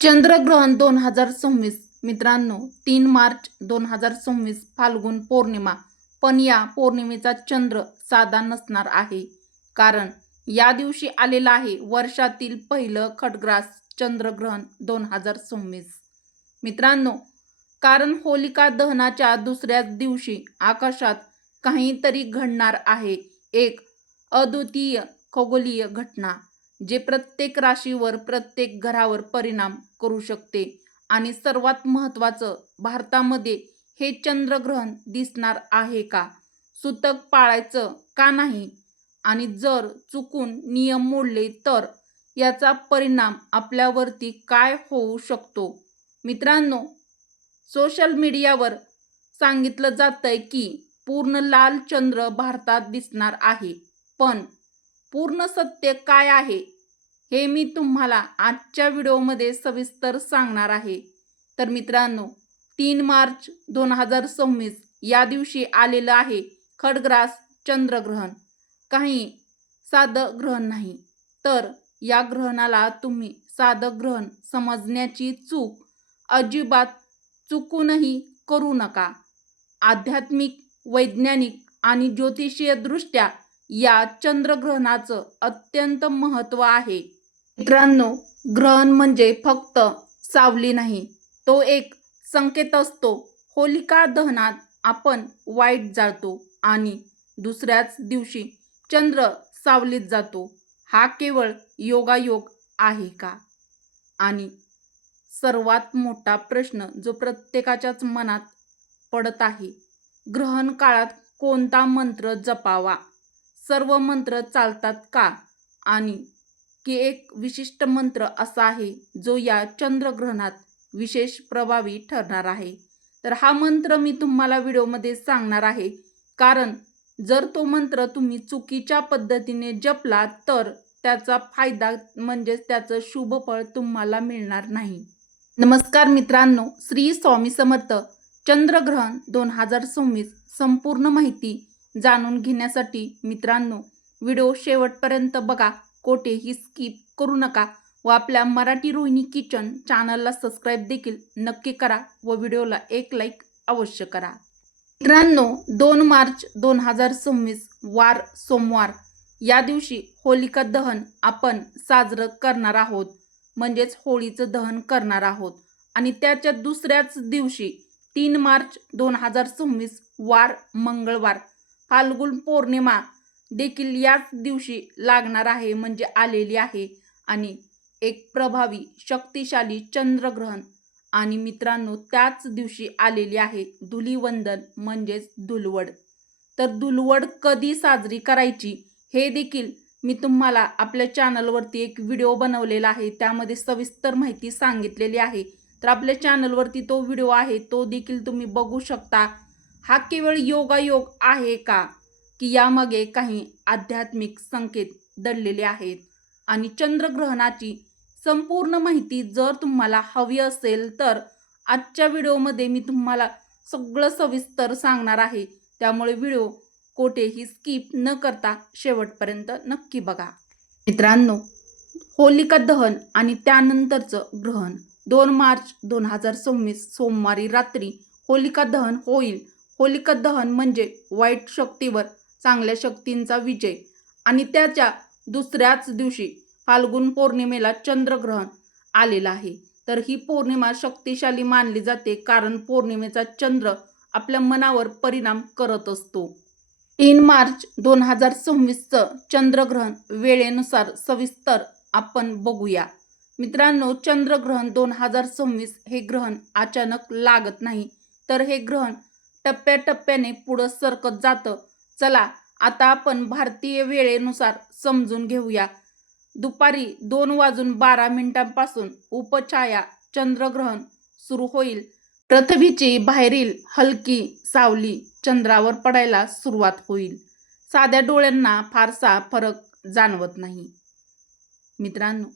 चंद्रग्रहण 2026 मित्रांनो, 3 मार्च 2026 फाल्गुन पौर्णिमा. पण या पौर्णिमेचा चंद्र साधा नसणार आहे, कारण या दिवशी आलेलं आहे वर्षातील पहिलं खड्गग्रास चंद्रग्रहण 2026. मित्रांनो, कारण होलिका दहनाच्या दुसऱ्याच दिवशी आकाशात काहीतरी घडणार आहे, एक अद्वितीय खगोलीय घटना, जे प्रत्येक राशीवर, प्रत्येक घरावर परिणाम करू शकते. आणि सर्वात महत्त्वाचं, भारतामध्ये हे चंद्रग्रहण दिसणार आहे का? सूतक पाळायचं का नाही? आणि जर चुकून नियम मोडले तर याचा परिणाम आपल्यावरती काय होऊ शकतो? मित्रांनो, सोशल मीडियावर सांगितलं जातंय की पूर्ण लाल चंद्र भारतात दिसणार आहे, पण पूर्ण सत्य काय आहे हे मी तुम्हाला आजच्या व्हिडिओमध्ये सविस्तर सांगणार आहे. तर मित्रांनो, 3 मार्च 2026 या दिवशी आलेलं आहे खड्गग्रास चंद्रग्रहण. काही साधं ग्रहण नाही, तर या ग्रहणाला तुम्ही साधं ग्रहण समजण्याची चूक अजिबात चुकूनही करू नका. आध्यात्मिक, वैज्ञानिक आणि ज्योतिषीय दृष्ट्या या चंद्रग्रहणाचं अत्यंत महत्त्व आहे. मित्रांनो, ग्रहण म्हणजे फक्त सावली नाही, तो एक संकेत असतो. होलिका दहनात आपण वाईट जाळतो आणि दुसऱ्याच दिवशी चंद्र सावलीत जातो. हा केवळ योगायोग आहे का? आणि सर्वात मोठा प्रश्न जो प्रत्येकाच्याच मनात पडत आहे, ग्रहण काळात कोणता मंत्र जपावा? सर्व मंत्र चालतात का? आणि की एक विशिष्ट मंत्र असा आहे जो या चंद्रग्रहणात विशेष प्रभावी ठरणार आहे. तर हा मंत्र मी तुम्हाला व्हिडिओमध्ये सांगणार आहे, कारण जर तो मंत्र तुम्ही चुकीच्या पद्धतीने जपला तर त्याचा फायदा म्हणजेच त्याचं शुभ फळ तुम्हाला मिळणार नाही. नमस्कार मित्रांनो, श्री स्वामी समर्थ. चंद्रग्रहण 2026 संपूर्ण माहिती जाणून घेण्यासाठी मित्रांनो, व्हिडिओ शेवटपर्यंत बघा, कोठेही स्किप करू नका व आपल्या मराठी रोहिणी किचन चॅनलला सबस्क्राईब देखील नक्की करा व व्हिडिओला एक लाईक अवश्य करा. मित्रांनो, 2 मार्च 2026 वार सोमवार या दिवशी होलिका दहन आपण साजरं करणार आहोत, म्हणजेच होळीचं दहन करणार आहोत. आणि त्याच्या दुसऱ्याच दिवशी 3 मार्च 2026 वार मंगळवार फाल्गुन पौर्णिमा देखील याच दिवशी लागणार आहे, म्हणजे आलेली आहे. आणि एक प्रभावी शक्तिशाली चंद्रग्रहण. आणि मित्रांनो, त्याच दिवशी आलेली आहे धुलिवंदन म्हणजेच धुलवड. तर धुलवड कधी साजरी करायची हे देखील मी तुम्हाला आपल्या चॅनलवरती एक व्हिडिओ बनवलेला आहे, त्यामध्ये सविस्तर माहिती सांगितलेली आहे. तर आपल्या चॅनलवरती तो व्हिडिओ आहे, तो देखील तुम्ही बघू शकता. हा केवळ योगायोग आहे का, की यामागे काही आध्यात्मिक संकेत दडलेले आहेत? आणि चंद्रग्रहणाची संपूर्ण माहिती जर तुम्हाला हवी असेल तर आजच्या व्हिडिओमध्ये मी तुम्हाला सगळं सविस्तर सांगणार आहे. त्यामुळे व्हिडिओ कोठेही स्किप न करता शेवटपर्यंत नक्की बघा. मित्रांनो, होलिका दहन आणि त्यानंतरचं ग्रहण 2 मार्च 2026 सोमवारी रात्री होलिका दहन होईल. होलिका दहन म्हणजे वाईट शक्तीवर चांगल्या शक्तींचा विजय. आणि त्याच्या दुसऱ्याच दिवशी फाल्गुन पौर्णिमेला चंद्रग्रहण आलेलं आहे. तर ही पौर्णिमा शक्तिशाली मानली जाते, कारण पौर्णिमेचा चंद्र आपल्या मनावर परिणाम करत असतो. 3 मार्च 2026चं चंद्रग्रहण वेळेनुसार सविस्तर आपण बघूया. मित्रांनो, चंद्रग्रहण 2026 हे ग्रहण अचानक लागत नाही, तर हे ग्रहण टप्प्याटप्प्याने पुढं सरकत जातं. चला आता आपण भारतीय वेळेनुसार समजून घेऊया. दुपारी 2:12 उपछाया चंद्रग्रहण सुरू होईल. पृथ्वीची बाहेरील हलकी सावली चंद्रावर पडायला सुरुवात होईल. साध्या डोळ्यांना फारसा फरक जाणवत नाही. मित्रांनो,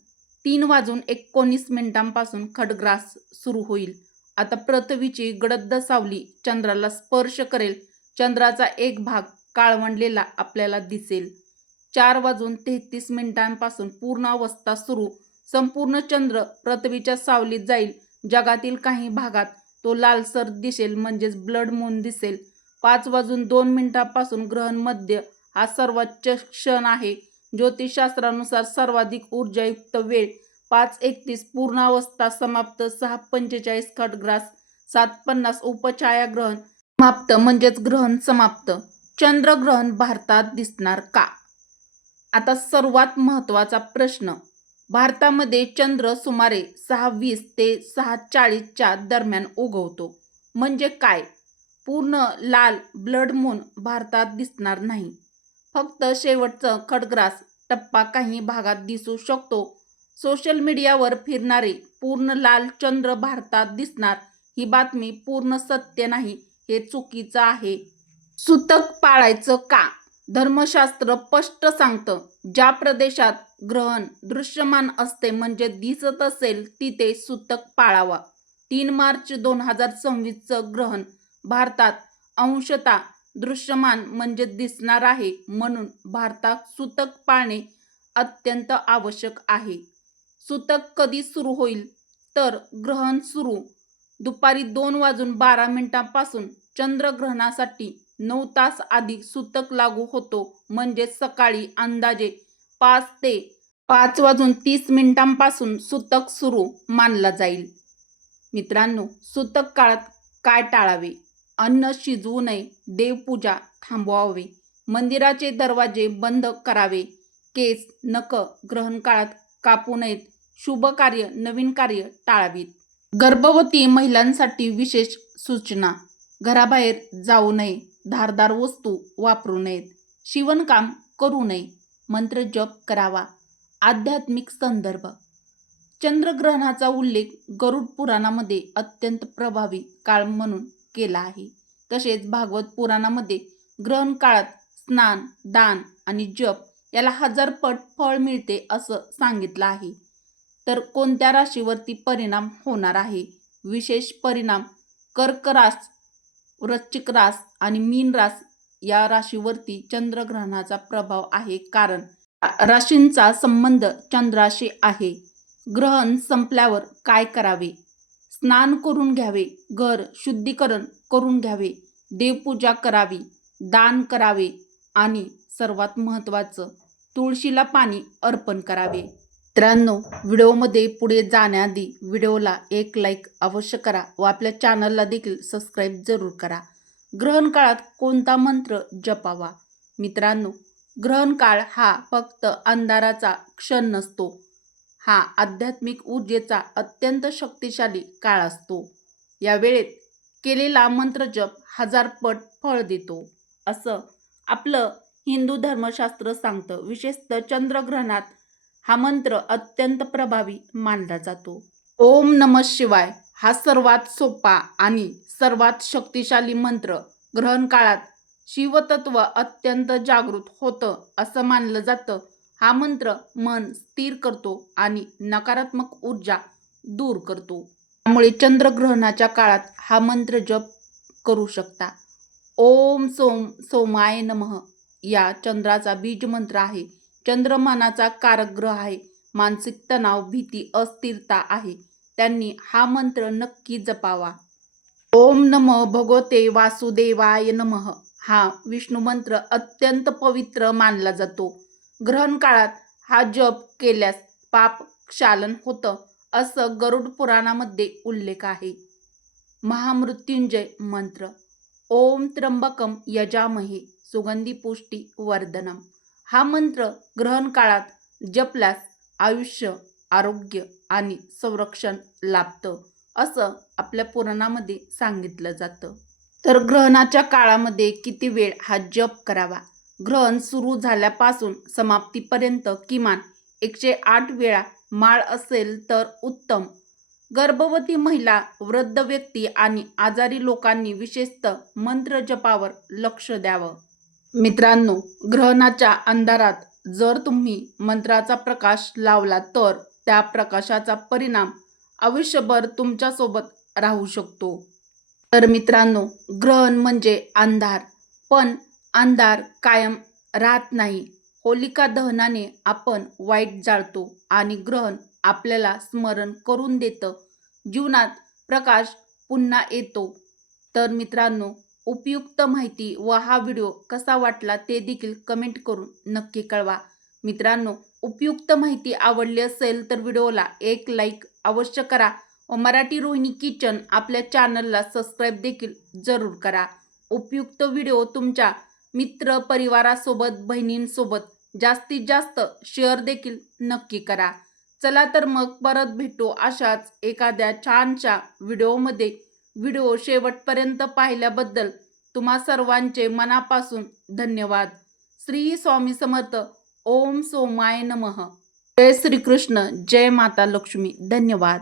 3:19 खड्गग्रास सुरू होईल. आता पृथ्वीची गडद सावली चंद्राला स्पर्श करेल. चंद्राचा एक भाग काळवंडलेला आपल्याला दिसेल. 4:33 पूर्ण अवस्था सुरू संपूर्ण चंद्र पृथ्वीच्या सावलीत जाईल. जगातील काही भागात तो लालसर दिसेल म्हणजेच ब्लड मून दिसेल. 5:02 ग्रहण मध्य हा सर्वोच्च क्षण आहे. ज्योतिषशास्त्रानुसार सर्वाधिक ऊर्जायुक्त वेळ 5:31 पूर्णावस्था समाप्त 6:45 खड्ग्रास 7:50 उपछायाग्रहण समाप्त म्हणजेच ग्रहण समाप्त. चंद्रग्रहण भारतात दिसणार का? आता सर्वात महत्त्वाचा प्रश्न. भारतामध्ये चंद्र सुमारे 6:20 ते 6:40च्या दरम्यान उगवतो. म्हणजे काय? पूर्ण लाल ब्लड मून भारतात दिसणार नाही. फक्त शेवटचं खड्ग्रास टप्पा काही भागात दिसू शकतो. सोशल मीडियावर फिरणारे पूर्ण लाल चंद्र भारतात दिसणार ही बातमी पूर्ण सत्य नाही. हे चुकीचं आहे. सुतक पाळायचं का? धर्मशास्त्र स्पष्ट सांगतं, ज्या प्रदेशात ग्रहण दृश्यमान असते म्हणजे दिसत असेल तिथे सुतक पाळावा. 3 मार्च 2026चं ग्रहण भारतात अंशतः दृश्यमान म्हणजे दिसणार आहे. म्हणून भारतात सुतक पाळणे अत्यंत आवश्यक आहे. सुतक कधी सुरू होईल? तर ग्रहण सुरू दुपारी 2:12 चंद्रग्रहणासाठी 9 तास आधी सुतक लागू होतो. म्हणजे सकाळी अंदाजे 5 ते 5:30 सुतक सुरू मानला जाईल. मित्रांनो, सुतक काळात काय टाळावे? अन्न शिजवू नये, देवपूजा थांबवावी, मंदिराचे दरवाजे बंद करावे, केस नख ग्रहण काळात कापू नयेत, शुभ कार्य नवीन कार्य टाळावीत. गर्भवती महिलांसाठी विशेष सूचना. घराबाहेर जाऊ नये, धारदार वस्तू वापरू नयेत, शिवणकाम करू नये, मंत्र जप करावा. आध्यात्मिक संदर्भ. चंद्रग्रहणाचा उल्लेख गरुड पुराणामध्ये अत्यंत प्रभावी काळ म्हणून केला आहे. तसेच भागवत पुराणामध्ये ग्रहण काळात स्नान, दान आणि जप याला 1000 पट फळ मिळते असं सांगितलं आहे. तर कोणत्या राशीवरती परिणाम होणार आहे? विशेष परिणाम कर्क रास, वृश्चिक रास आणि मीन रास या राशीवरती चंद्रग्रहणाचा प्रभाव आहे. कारण राशींचा संबंध चंद्राशी आहे. ग्रहण संपल्यावर काय करावे? स्नान करून घ्यावे, घर शुद्धीकरण करून घ्यावे, देवपूजा करावी, दान करावे आणि सर्वात महत्त्वाचं तुळशीला पाणी अर्पण करावे. मित्रांनो, व्हिडिओमध्ये पुढे जाण्याआधी व्हिडिओला एक लाईक अवश्य करा व आपल्या चॅनलला देखील सबस्क्राईब जरूर करा. ग्रहण काळात कोणता मंत्र जपावा? मित्रांनो, ग्रहण काळ हा फक्त अंधाराचा क्षण नसतो. हा आध्यात्मिक ऊर्जेचा अत्यंत शक्तिशाली काळ असतो. या वेळेत केलेला मंत्रजप 1000 पट फळ देतो असं आपलं हिंदू धर्मशास्त्र सांगतं. विशेषतः चंद्रग्रहणात हा मंत्र अत्यंत प्रभावी मानला जातो. ओम नमः शिवाय हा सर्वात सोपा आणि सर्वात शक्तिशाली मंत्र. ग्रहण काळात शिवतत्व अत्यंत जागृत होतं असं मानलं जातं. हा मंत्र मन स्थिर करतो आणि नकारात्मक ऊर्जा दूर करतो. त्यामुळे चंद्रग्रहणाच्या काळात हा मंत्र जप करू शकता. ओम सोमाय नमः या चंद्राचा बीज मंत्र आहे. चंद्र मनाचा कारक ग्रह आहे. मानसिक तणाव, भीती, अस्थिरता आहे त्यांनी हा मंत्र नक्की जपावा. ओम नमो भगवते वासुदेवाय नमः हा विष्णू मंत्र अत्यंत पवित्र मानला जातो. ग्रहण काळात हा जप केल्यास पाप क्षालन होतं असं गरुड पुराणामध्ये उल्लेख आहे. महामृत्युंजय मंत्र. ओम त्र्यंबकम यजामहे सुगंधी पुष्टी वर्धनम हा मंत्र ग्रहण काळात जपल्यास आयुष्य, आरोग्य आणि संरक्षण लाभतं असं आपल्या पुराणामध्ये सांगितलं जातं. तर ग्रहणाच्या काळामध्ये किती वेळ हा जप करावा? ग्रहण सुरू झाल्यापासून समाप्तीपर्यंत किमान 108 वेळा माळ असेल तर उत्तम. गर्भवती महिला, वृद्ध व्यक्ती आणि आजारी लोकांनी विशेषतः मंत्र जपावर लक्ष द्यावं. मित्रांनो, ग्रहणाच्या अंधारात जर तुम्ही मंत्राचा प्रकाश लावला तर त्या प्रकाशाचा परिणाम आयुष्यभर तुमच्यासोबत राहू शकतो. तर मित्रांनो, ग्रहण म्हणजे अंधार, पण अंधार कायम राहत नाही. होलिका दहनाने आपण वाईट जाळतो आणि ग्रहण आपल्याला स्मरण करून देतं. जीवनात प्रकाश पुन्हा येतो. तर मित्रांनो, उपयुक्त माहिती व हा व्हिडिओ कसा वाटला ते देखील कमेंट करून नक्की कळवा. मित्रांनो, उपयुक्त माहिती आवडली असेल तर व्हिडिओला एक लाईक अवश्य करा व मराठी रोहिणी किचन आपल्या चॅनलला सबस्क्राईब देखील जरूर करा. उपयुक्त व्हिडिओ तुमच्या मित्र परिवारासोबत, बहिणींसोबत जास्तीत जास्त शेअर देखील नक्की करा. चला तर मग परत भेटू अशाच एखाद्या छानशा व्हिडिओमध्ये. व्हिडिओ शेवटपर्यंत पाहिल्याबद्दल तुम्हा सर्वांचे मनापासून धन्यवाद. श्री स्वामी समर्थ. ओम सोमाय नमः. जय श्रीकृष्ण. जय माता लक्ष्मी. धन्यवाद.